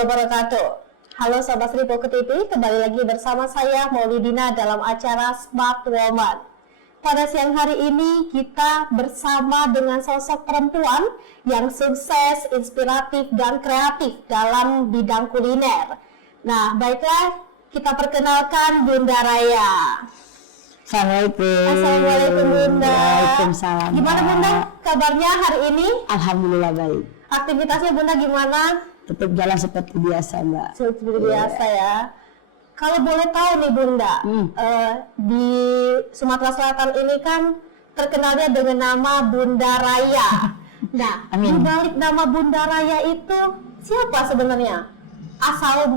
wabarakatuh. Halo Sobat Sri Poke TV, kembali lagi bersama saya Maulidina dalam acara Smart Woman. Pada siang hari ini kita bersama dengan sosok perempuan yang sukses, inspiratif, dan kreatif dalam bidang kuliner. Nah, baiklah kita perkenalkan Bunda Raya. Assalamualaikum. Assalamualaikum Bunda. Waalaikumsalam. Gimana Bunda kabarnya hari ini? Alhamdulillah baik. Aktivitasnya Bunda gimana? Tetap jalan seperti biasa, Mbak. Seperti biasa ya. Kalau boleh tahu nih Bunda, di Sumatera Selatan ini kan terkenalnya dengan nama Bunda Raya. Nah, di balik nama Bunda Raya itu siapa sebenarnya? Asal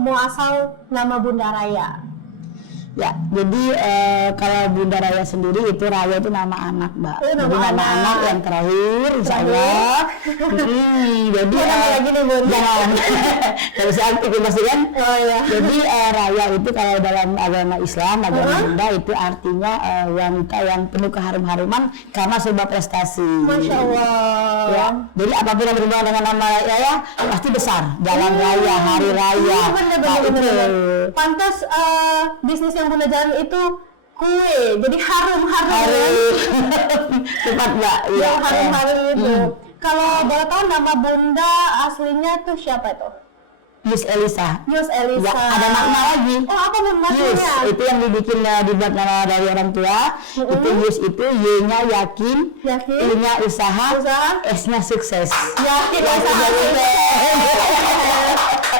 nama Bunda Raya. Ya, jadi kalau Bunda Raya sendiri itu Raya itu nama anak, Mbak. Jadi nama anak yang terakhir, insya Allah. Jadi lagi nih Bunda. Jangan, kalau saya aktivitaskan. Oh ya. Jadi Raya itu kalau dalam agama Islam, agama Bunda itu artinya wanita yang penuh keharum-haruman karena sebuah prestasi. Masya Allah. Ya, jadi apapun yang berhubungan dengan nama Raya pasti besar. Jalan Raya, Hari Raya. Bener. Pantas bisnis yang Bunda jalan itu kue, jadi harum. Cepat Mbak. Ya, harum itu. Kalau boleh tahu nama Bunda aslinya tuh siapa itu? Yus Elisa. Yus Elisa. Ya, ada makna lagi. Oh, apa maksudnya? Yus itu yang dibikin dibuat nama dari orang tua. Itu Yus itu Y-nya yakin, I-nya usaha, S-nya sukses. Yakin usaha.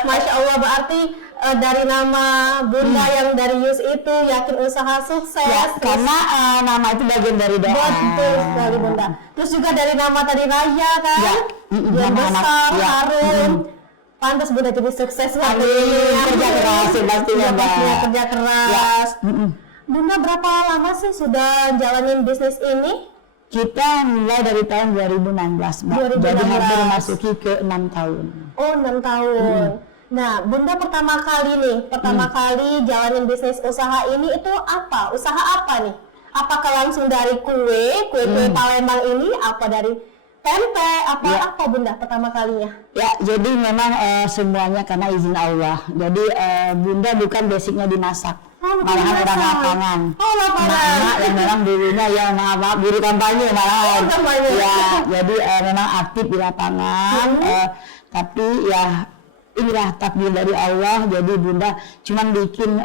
Masya Allah, berarti dari nama Bunda yang dari Yus itu yakin usaha sukses. Ya, karena nama itu bagian dari doa. Betul sekali Bunda. Terus juga dari nama tadi Raya kan, yang besar, harum. Pantas Bunda jadi sukses seperti ini. Kerja keras pastinya Mbak. Kerja keras. Bunda berapa lama sih sudah jalanin bisnis ini? Kita mulai dari tahun 2016 Mbak. 2016. Jadi hampir memasuki ke 6 tahun. Oh, 6 tahun. Nah, Bunda pertama kali jalanin bisnis usaha ini itu apa? Usaha apa nih? Apakah langsung dari kue Palembang ini? Apa dari tempe? Apa Bunda pertama kalinya? Ya, jadi memang semuanya karena izin Allah. Jadi Bunda bukan basicnya dimasak. Malahan orang lapangan. Anak yang memang dulunya ya maaf buru kampanye malahan. Ya, jadi memang aktif di lapangan. Tapi ya inilah takdir dari Allah. Jadi Bunda cuman bikin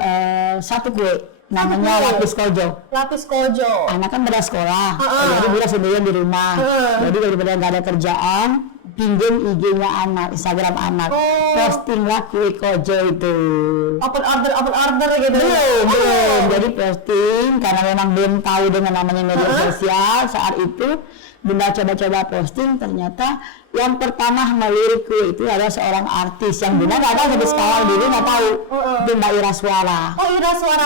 satu kue namanya lapis kojo. Anak kan pada sekolah, jadi Bunda sendirian di rumah. Jadi daripada nggak ada kerjaan, pinjam IG-nya anak, Instagram anak, postinglah kue kojo itu. Open order gitu. Belum. Jadi posting karena memang belum tahu dengan namanya media sosial saat itu. Bunda coba-coba posting, ternyata yang pertama melirik kue itu adalah seorang artis yang Bunda nggak tahu sampai sekarang dulu nggak tahu. Itu Mbak Ira Suara. Oh, Ira Suara.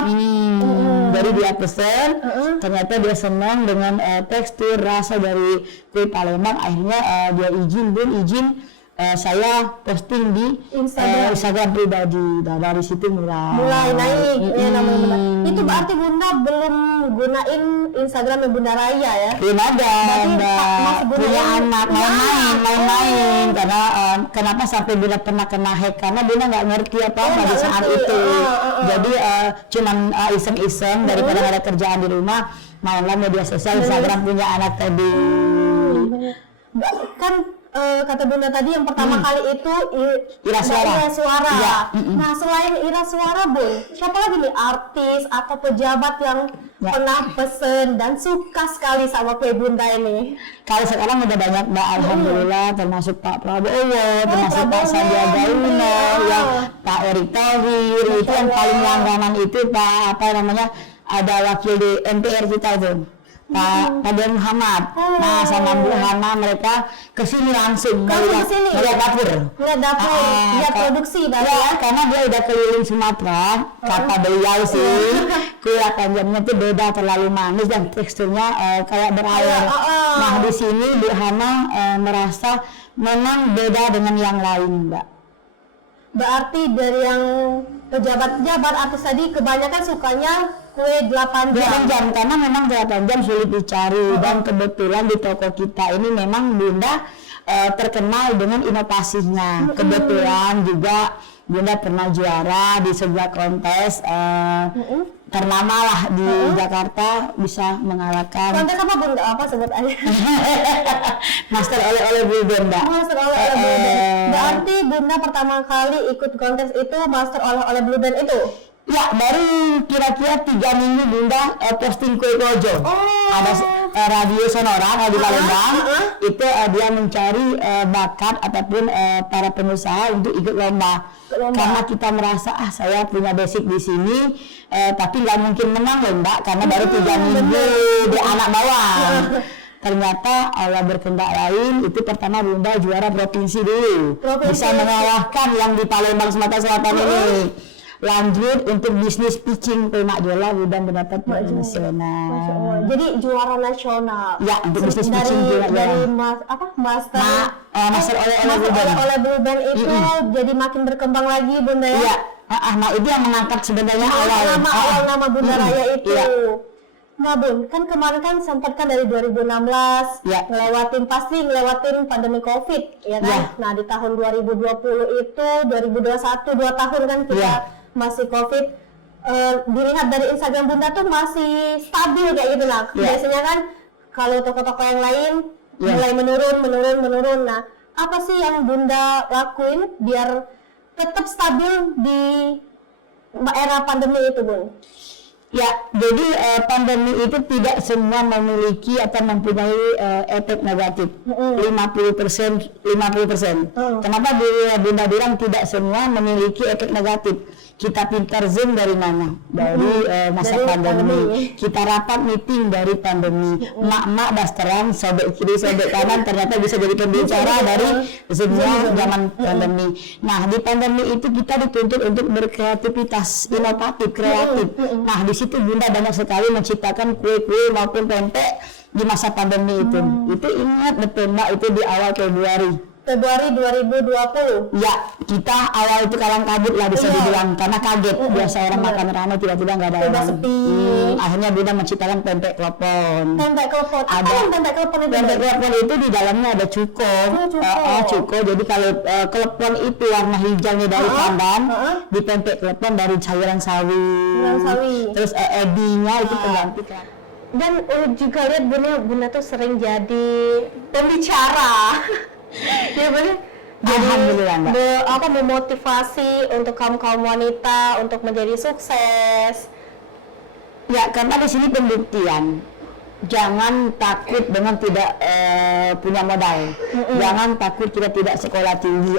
Jadi dia pesen, ternyata dia senang dengan tekstur rasa dari kue Palembang. Akhirnya dia izin saya posting di Instagram pribadi. Dari situ mulai naik namanya Bunda. Itu berarti Bunda belum gunain Instagram Bunda Raya ya? Belum ada, punya anak main-main karena kenapa sampai Bunda pernah kena hack karena Bunda nggak ngerti apa-apa di saat itu. Jadi cuman iseng-iseng daripada nggak ada kerjaan di rumah, mainlah media sosial Instagram punya anak tadi. Kan kata Bunda tadi yang pertama kali itu Ira Suara. Ya. Nah, selain Ira Suara, Bun, siapa lagi nih artis atau pejabat yang pernah pesen dan suka sekali sama kue Bunda ini? Kalau sekarang udah banyak Mbak, alhamdulillah, termasuk Pak Prabowo, termasuk Pak Sandiaga Uno, Pak Erick Thohir, itu yang paling langganan itu Pak ada wakil di MPR kita itu. Pak Adian Muhammad, sama Bu Hana mereka kesini langsung melihat dapur, lihat produksi ya. Karena dia udah keliling Sumatera, kata beliau sih, kue panjangnya tuh beda, terlalu manis dan teksturnya kayak berair. Nah di sini Bu Hana merasa memang beda dengan yang lain, Mbak. Berarti dari yang pejabat-pejabat artis tadi kebanyakan sukanya kue 8 jam. Karena memang 8 jam sulit dicari dan kebetulan di toko kita ini memang Bunda terkenal dengan inovasinya. Kebetulan juga Bunda pernah juara di sebuah kontes ternama lah di Jakarta, bisa mengalahkan kontes apa Bunda? Apa sebut aja? Master oleh-oleh Blue Band, Mbak. Master oleh-oleh Blue Band. Berarti Bunda pertama kali ikut kontes itu Master oleh-oleh Blue Band itu? Ya, baru kira-kira 3 minggu Bunda posting kue kojo. Ada radio Sonora, radio Palembang, itu dia mencari bakat ataupun para pengusaha untuk ikut lomba. Karena kita merasa saya punya basic di sini, tapi nggak mungkin menang loh Mbak, karena baru 3 minggu di anak bawang. Ternyata Allah berkehendak lain, itu pertama Bunda juara provinsi dulu, bisa mengalahkan yang di Palembang Sumatera Selatan ini. Lanjut untuk bisnis pitching pemak jola Bunda mendapat juara nasional. Jadi juara nasional. Ya, untuk bisnis pitching juga dari master oleh Blue Band itu jadi makin berkembang lagi Bunda ya. Iya. Nah itu yang mengangkat sebenarnya awal nama Bunda Raya itu. Iya. Nah Bun, kan kemarin kan sempat kan dari 2016 ngelewatin pandemi Covid ya kan. Ya. Nah di tahun 2020 itu 2021 2 tahun kan kita masih Covid, dilihat dari Instagram Bunda tuh masih stabil kayak gitu. Nah biasanya kan kalau toko-toko yang lain mulai menurun. Nah apa sih yang Bunda lakuin biar tetap stabil di era pandemi itu Bun? Ya, jadi pandemi itu tidak semua memiliki atau mempunyai efek negatif. 50%. Kenapa Bunda bilang tidak semua memiliki efek negatif? Kita pintar Zoom dari mana? Dari masa pandemi. Kita rapat meeting dari pandemi. Mak-mak dasteran, sobek kiri, sobek kanan, ternyata bisa jadi pembicara dari semua zaman pandemi. Nah, di pandemi itu kita dituntut untuk berkreativitas, inovatif, kreatif. Nah, di situ Bunda banyak sekali menciptakan kue-kue maupun pempek di masa pandemi itu. Itu ingat betul Mbak, itu di awal Februari 2020. Ya, kita awal itu kalang kabut lah bisa dibilang, karena kaget. Biasa orang makan rame tiba-tiba nggak ada orang. Akhirnya Bunda menciptakan pempek klepon. Pempek klepon. Ada pempek klepon itu? Pempek klepon itu di dalamnya ada cuko. Cuko. Jadi kalau klepon itu warna hijaunya dari pandan, di pempek klepon dari cairan sawi. Terus edinya itu pengganti kan. Dan juga lihat Bunda tuh sering jadi pembicara. Ya benar. Jadi memotivasi untuk kaum wanita untuk menjadi sukses. Ya, karena di sini pembuktian. Jangan takut dengan tidak punya modal. Jangan takut kita tidak sekolah tinggi.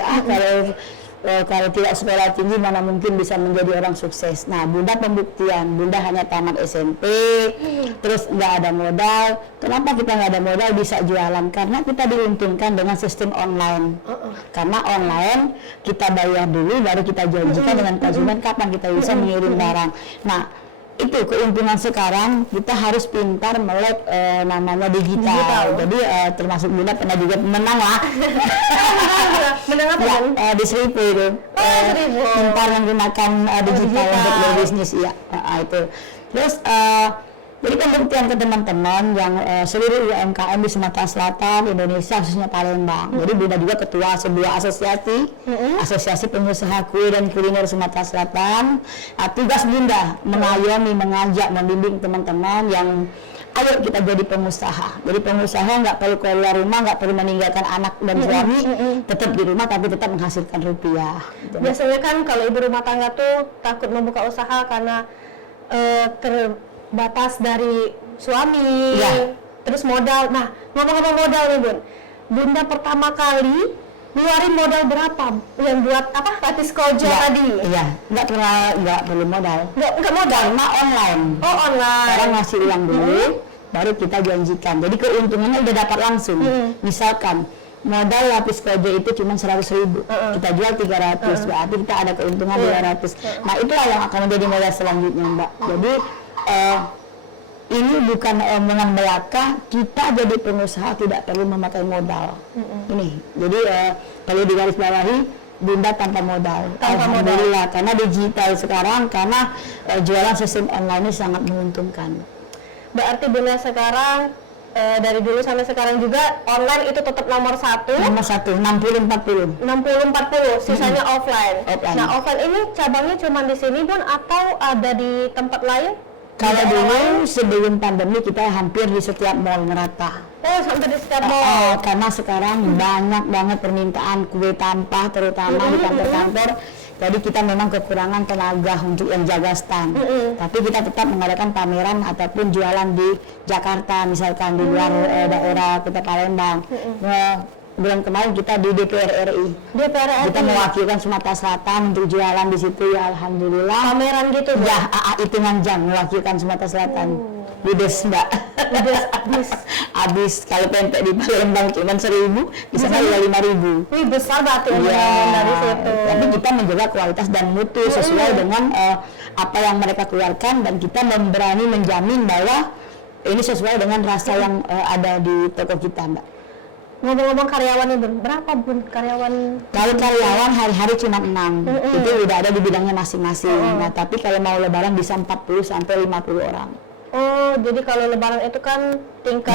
Kalau tidak sekolah tinggi mana mungkin bisa menjadi orang sukses. Nah, Bunda pembuktian. Bunda hanya tamat SMP, terus nggak ada modal. Kenapa kita nggak ada modal bisa jualan? Karena kita diuntungkan dengan sistem online. Karena online kita bayar dulu, baru kita janjikan dengan konsumen kapan kita bisa mengirim barang. Nah, itu keuntungan sekarang, kita harus pintar melek namanya digital. Jadi termasuk Bunda pernah juga menang lah. Menang apa kan? Di Seribu itu. Pintar menggunakan digital untuk berbisnis ya. Itu. Terus jadi pembuktian ke teman-teman yang seluruh UMKM di Sumatera Selatan, Indonesia, khususnya Palembang. Jadi Bunda juga ketua sebuah asosiasi pengusaha kue dan kuliner Sumatera Selatan. Tugas Bunda mengayomi, mengajak, membimbing teman-teman yang ayo kita jadi pengusaha. Jadi pengusaha nggak perlu keluar rumah, nggak perlu meninggalkan anak dan suami, tetap di rumah tapi tetap menghasilkan rupiah. Biasanya kan kalau ibu rumah tangga tuh takut membuka usaha karena terbatas dari suami, terus modal. Nah, ngomong-ngomong modal nih Bunda pertama kali ngeluarin modal berapa yang buat Latis Kojo tadi? Iya, nggak perlu modal. Nggak modal, karena online. Oh online. Orang ngasih uang dulu, baru kita janjikan. Jadi keuntungannya udah dapat langsung. Misalkan modal Latis Kojo itu cuma 100.000, kita jual 300, berarti kita ada keuntungan 200. Nah itulah yang akan menjadi modal selanjutnya Mbak. Jadi ini bukan omongan belaka, kita jadi pengusaha tidak perlu memakai modal. Ini, jadi perlu digarisbawahi, Bunda tanpa modal. Alhamdulillah, karena digital sekarang, karena jualan sistem online ini sangat menguntungkan. Berarti Bunda sekarang dari dulu sampai sekarang juga online itu tetap nomor 1. Nomor 1, 60-40. 60-40, sisanya offline. Offline. Nah, offline ini cabangnya cuma di sini Bun atau ada di tempat lain? Kalau dulu sebelum pandemi kita hampir di setiap mall merata. Oh, sampai di setiap mall. Karena sekarang banyak banget permintaan kue tampah terutama di kantor-kantor. Jadi kita memang kekurangan tenaga untuk yang jaga stand. Tapi kita tetap mengadakan pameran ataupun jualan di Jakarta, misalkan di luar daerah Kota Palembang. Bulan kemarin kita di DPR RI. Kita mewakilkan Sumatera Selatan untuk jualan di situ, ya alhamdulillah. Pameran gitu, Bu? Ya, hitungan jam mewakilkan Sumatera Selatan. Ludes, Mbak. Habis kalau pempek di Palembang cuma 1.000, di sana ya 5.000. Wih, besar berarti ya, dari situ. Tapi kita menjaga kualitas dan mutu sesuai dengan apa yang mereka keluarkan, dan kita berani menjamin bahwa ini sesuai dengan rasa yang ada di toko kita, Mbak. Ngomong-ngomong karyawannya, Bun, berapa Bun karyawan? Kalau karyawan hari-hari cuma 6, itu udah ada di bidangnya masing-masing. Nah, tapi kalau mau lebaran bisa 40 sampai 50 orang. Oh, jadi kalau lebaran itu kan tingkat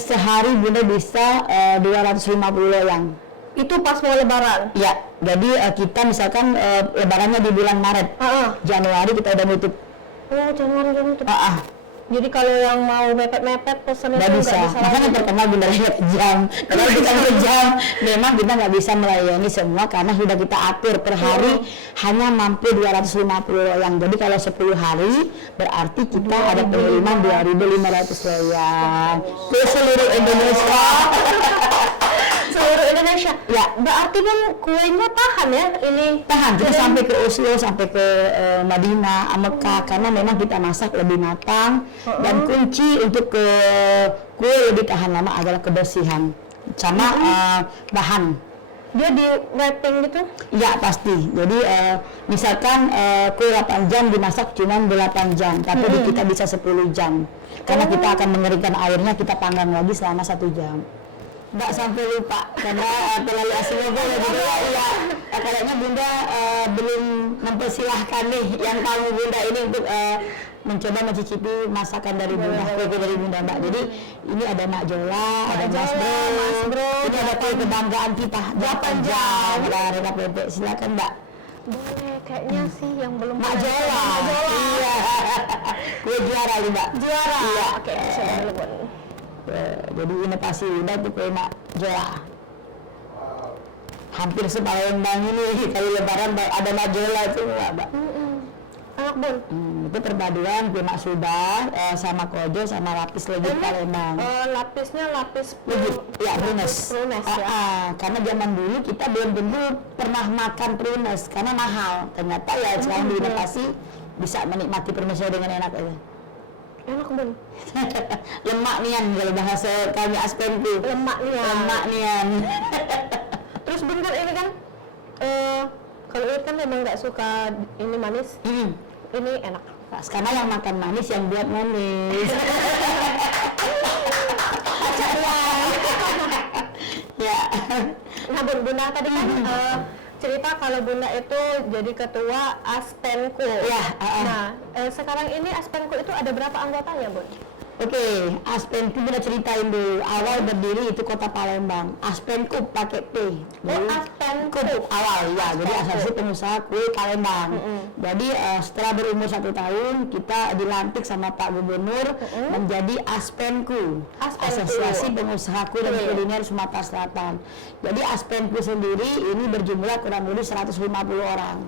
sehari Bunda bisa 250 loyang. Itu pas mau lebaran? Ya, jadi kita misalkan lebarannya di bulan Maret, Januari kita udah nutup. Oh, Januari udah nutup. Jadi kalau yang mau mepet-mepet pesen itu nggak bisa. Makanya terkenal Bunda lihat jam. Kalau kita jam, memang kita nggak bisa melayani semua karena sudah kita atur per hari hanya mampu 250 loyang. Jadi kalau 10 hari berarti kita ada pengiriman 2.500 loyang ke seluruh Indonesia. Seluruh Indonesia. Ya, berarti kan kuenya tahan ya ini. Tahan, kita sampai ke Oslo, sampai ke Madinah, Mekah, karena memang kita masak lebih matang. Dan kunci untuk ke kue lebih tahan lama adalah kebersihan sama bahan. Dia di wrapping gitu? Ya pasti. Jadi misalkan kue 8 jam dimasak cuma 8 jam, tapi di kita bisa 10 jam. Karena kita akan mengeringkan airnya, kita panggang lagi selama 1 jam. Mbak sampai lupa karena terlalu asing ngobrol ya Bunda. Ya, kayaknya Bunda belum mempersilahkan nih yang tamu Bunda ini untuk mencoba mencicipi masakan dari Bunda, kue dari Bunda, Mbak. Jadi ini ada Mak Jola, ada Mas Bro, ini ada kue kebanggaan kita 8 jam dari KPP. Silakan Mbak. Boleh, kayaknya sih yang belum Mak Jola. Iya. Kue juara nih Mbak. Juara. Iya. Oke, saya dulu buat. Jadi inovasi Bunda itu kue Mak Jola. Hampir sepalembang ini kalau lebaran ada Mak Jola itu Mbak. Enak Bun. Itu perpaduan kue Mak Subah sama kojo sama lapis legit Palembang. Lapisnya lapis legit, ya prunes. Karena zaman dulu kita belum tentu pernah makan prunes karena mahal. Ternyata ya sekarang di inovasi bisa menikmati prunesnya dengan enak aja. Enak Bun. Lemak nian kalau bahasa kami Aspenku. Lemak nian. Terus Bun kan ini kan kalau ini kan memang nggak suka ini manis. Ini enak. Karena yang makan manis yang buat manis. Ya. Nah Bunda tadi kan cerita kalau Bunda itu jadi ketua Aspenku. Ya. Nah sekarang ini Aspenku itu ada berapa anggotanya Bun? Oke, Aspenku Bunda ceritain dulu. Awal berdiri itu Kota Palembang. Aspenku pakai P. Aspenku awal ya. Jadi asasi pengusaha kue Palembang. Jadi setelah berumur 1 tahun kita dilantik sama Pak Gubernur menjadi Aspenku, Asosiasi Pengusaha Kue dan Kuliner Sumatera Selatan. Jadi Aspenku sendiri ini berjumlah kurang lebih 150 orang.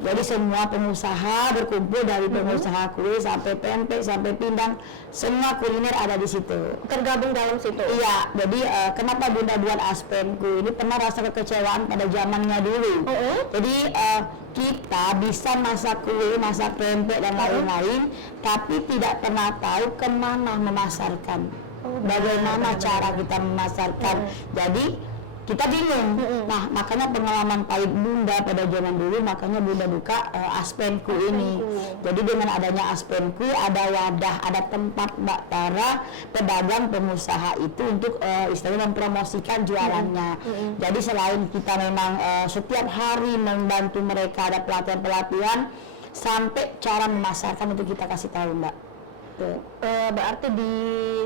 Jadi semua pengusaha berkumpul dari pengusaha kue sampai pempek sampai pindang. Semua kuliner ada di situ. Tergabung dalam situ. Iya, jadi kenapa Bunda buat Aspenku? Ini pernah rasa kekecewaan pada zamannya dulu. Jadi kita bisa masak kue, masak pempek dan lain-lain, tapi tidak pernah tahu kemana memasarkan. Bagaimana cara kita memasarkan. Jadi kita bingung. Nah, makanya pengalaman pahit Bunda pada zaman dulu, makanya Bunda buka Aspenku ini. Jadi dengan adanya Aspenku ada wadah, ada tempat para pedagang pengusaha itu untuk istilahnya mempromosikan jualannya. Jadi selain kita memang setiap hari membantu mereka ada pelatihan-pelatihan, sampai cara memasarkan itu kita kasih tahu Mbak. Tuh. Berarti di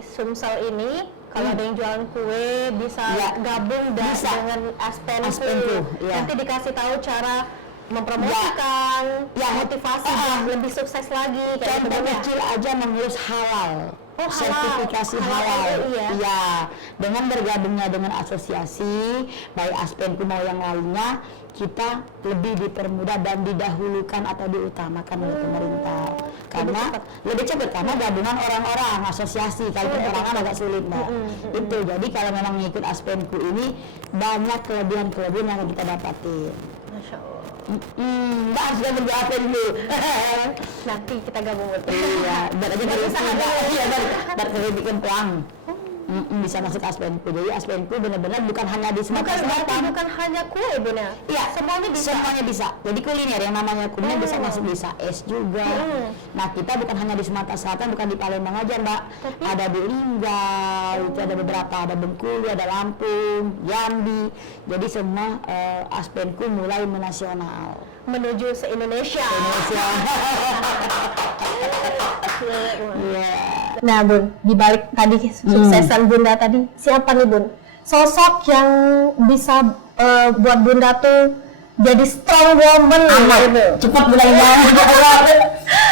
Sumsel ini kalau ada yang jualan kue bisa gabung Bisa. dengan Aspenku. Aspenku, iya. Nanti dikasih tahu cara mempromosikan, motivasi buat lebih sukses lagi kayak Contoh gitu. kecil aja mengurus halal. Oh, halal. Sertifikasi Halal, halal. iya. Iya. Dengan bergabungnya dengan asosiasi, baik Aspenku mau yang lainnya, kita lebih dipermudah dan didahulukan atau diutamakan oleh pemerintah. Karena lebih cepat karena gabungan orang-orang asosiasi, kalau perorangan agak sulit, Mbak. Itu. Jadi kalau memang mengikut Aspenku ini banyak kelebihan-kelebihan yang akan kita dapatin. Masya Allah. Mbak harus gabung di Aspenku. Nanti kita gabung betul. Iya, biar aja dari sana. Iya, biar bikin peluang. Bisa masuk Aspenku. Jadi Aspenku benar-benar bukan hanya di Sumatera Selatan. Bukan hanya kue, Bun ya? Iya, Semuanya bisa. Semuanya bisa. Jadi kuliner yang namanya kuliner bisa masuk, bisa es juga. Nah, kita bukan hanya di Sumatera Selatan, bukan di Palembang aja, Mbak. Ada di Linggau, itu ada beberapa, ada Bengkulu, ada Lampung, Jambi. Jadi semua Aspenku mulai menasional. Menuju se-Indonesia. Iya. Nah, Bun, dibalik tadi suksesan Bunda tadi, siapa nih, Bun? Sosok yang bisa buat Bunda tuh jadi strong woman gitu. Cepat bilang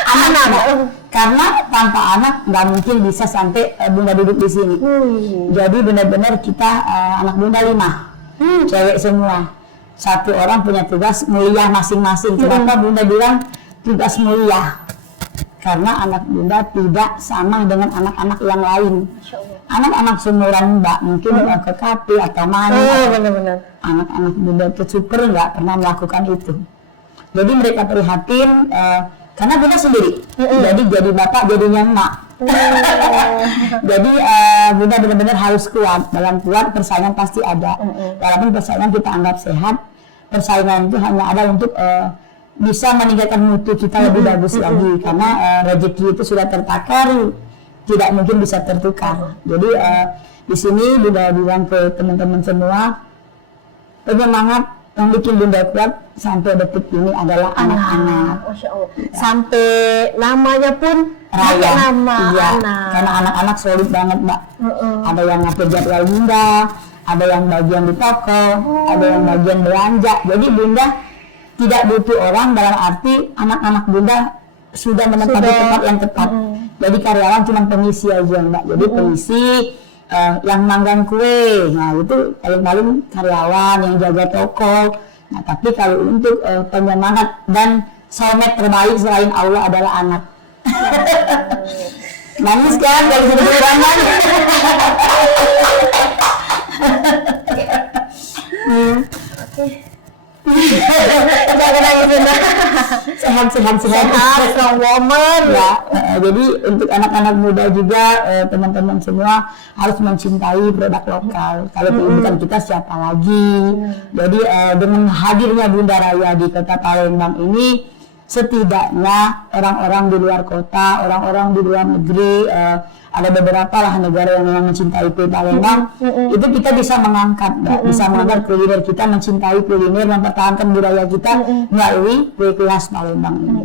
anak. Karena tanpa anak nggak mungkin bisa sampai Bunda duduk di sini. Jadi benar-benar kita anak Bunda 5, cewek semua. Satu orang punya tugas mulia masing-masing. Kenapa Bunda bilang tugas mulia? Karena anak Bunda tidak sama dengan anak-anak yang lain. Anak-anak seumuran Mbak mungkin ke kafe atau mana. Benar-benar. Anak-anak Bunda itu super nggak pernah melakukan itu. Jadi mereka prihatin karena Bunda sendiri. Jadi bapak jadinya emak. Jadi Bunda benar-benar harus kuat. Dalam kuat persaingan pasti ada. Walaupun persaingan kita anggap sehat, persaingan itu hanya ada untuk bisa meningkatkan mutu kita lebih bagus lagi, karena rezeki itu sudah tertakar, tidak mungkin bisa tertukar. Jadi di sini Bunda bilang ke teman-teman semua, penyemangat yang bikin Bunda kuat sampai detik ini adalah anak-anak. Masya Allah. Sampai namanya pun Raya. Nama Iya, anak. karena anak-anak solid banget, Mbak. Ada yang ngatur jadwal Bunda, ada yang bagian di toko, ada yang bagian belanja. Jadi Bunda tidak butuh orang, dalam arti anak-anak Bunda sudah menempati tempat yang tepat. Jadi karyawan cuma pengisi aja, Mbak. Jadi pengisi yang manggang kue, nah itu paling-paling karyawan yang jaga toko. Nah tapi kalau untuk penyemangat dan soulmate terbaik selain Allah adalah anak. Nangis kan kalau sudah berangan. Jangan nangis, Bunda. Sehat, Strong woman. Ya, jadi untuk anak-anak muda juga teman-teman semua harus mencintai produk lokal. Kalau bukan kita siapa lagi? Jadi dengan hadirnya Bunda Raya di Kota Palembang ini, setidaknya orang-orang di luar kota, orang-orang di luar negeri, ada beberapa lah negara yang memang mencintai kue Palembang, itu kita bisa mengangkat, bisa mengangkat kuliner kita, mencintai kuliner, mempertahankan budaya kita melalui kue khas Palembang ini.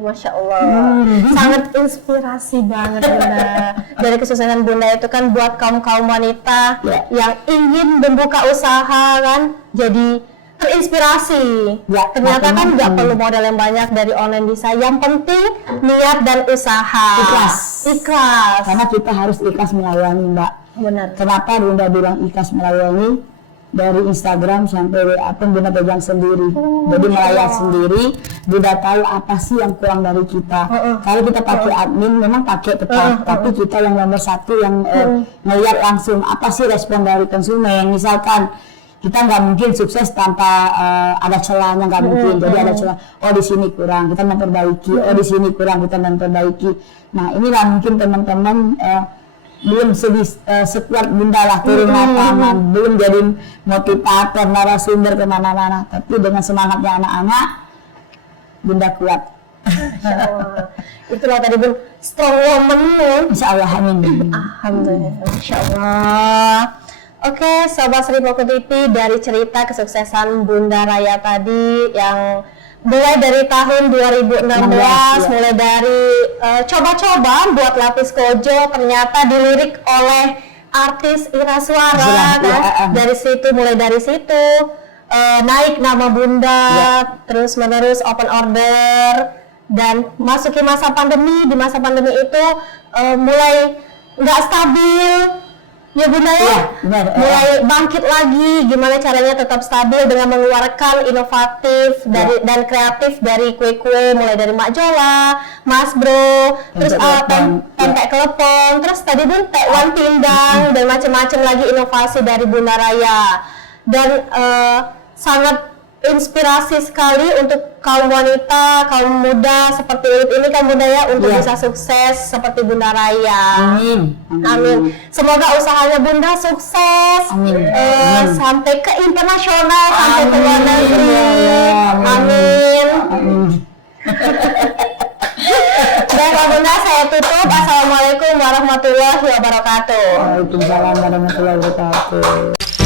Masya Allah, sangat inspirasi banget, Bunda. Dari kesuksesan Bunda itu kan buat kaum wanita yang ingin membuka usaha kan, jadi terinspirasi. Ternyata kan nggak perlu modal yang banyak dari online bisa. Yang penting niat dan usaha. Ikhlas. Karena kita harus ikhlas melayani, Mbak. Benar. Kenapa Bunda bilang ikhlas melayani? Dari Instagram sampai WA pun Bunda pegang sendiri. Jadi melayani sendiri. Bunda tahu apa sih yang kurang dari kita. Kalau kita pakai admin memang pakai tetap, tapi kita yang nomor satu yang ngelihat langsung apa sih respon dari konsumen. Misalkan kita nggak mungkin sukses tanpa ada celahnya, nggak mungkin. Jadi ada celah, oh di sini kurang, kita memperbaiki. Oh di sini kurang, kita memperbaiki. Nah inilah mungkin teman-teman belum sekuat Bunda lah turun lapangan, belum jadi motivator, narasumber kemana-mana. Tapi dengan semangatnya anak-anak, Bunda kuat. Itulah tadi Bun, strong woman. Insya Allah, amin. Alhamdulillah, Insya Allah. Oke, Sobat Sri Poko TV, dari cerita kesuksesan Bunda Raya tadi yang mulai dari tahun 2016, ya. mulai dari coba-coba buat lapis kojo, ternyata dilirik oleh artis Ira Suara kan. Mulai dari situ naik nama Bunda, terus menerus open order, dan masuki masa pandemi. Di masa pandemi itu mulai nggak stabil. Ya Bunda ya, mulai bangkit lagi, gimana caranya tetap stabil dengan mengeluarkan inovatif dan kreatif dari kue-kue, mulai dari Mak Jola, Mas Bro, terus pempek kelepon, terus tadi pun tekwan pindang, dan macam-macam lagi inovasi dari Bunda Raya. Dan sangat inspirasi sekali untuk kaum wanita, kaum muda seperti ini kan Bunda ya, untuk bisa sukses seperti Bunda Raya. Amin. Amin. Semoga usahanya Bunda sukses. Amin. Sampai ke internasional, sampai ke luar negeri. Amin. Baiklah Bunda, saya tutup. Assalamualaikum warahmatullahi wabarakatuh. Waalaikumsalam warahmatullahi wabarakatuh.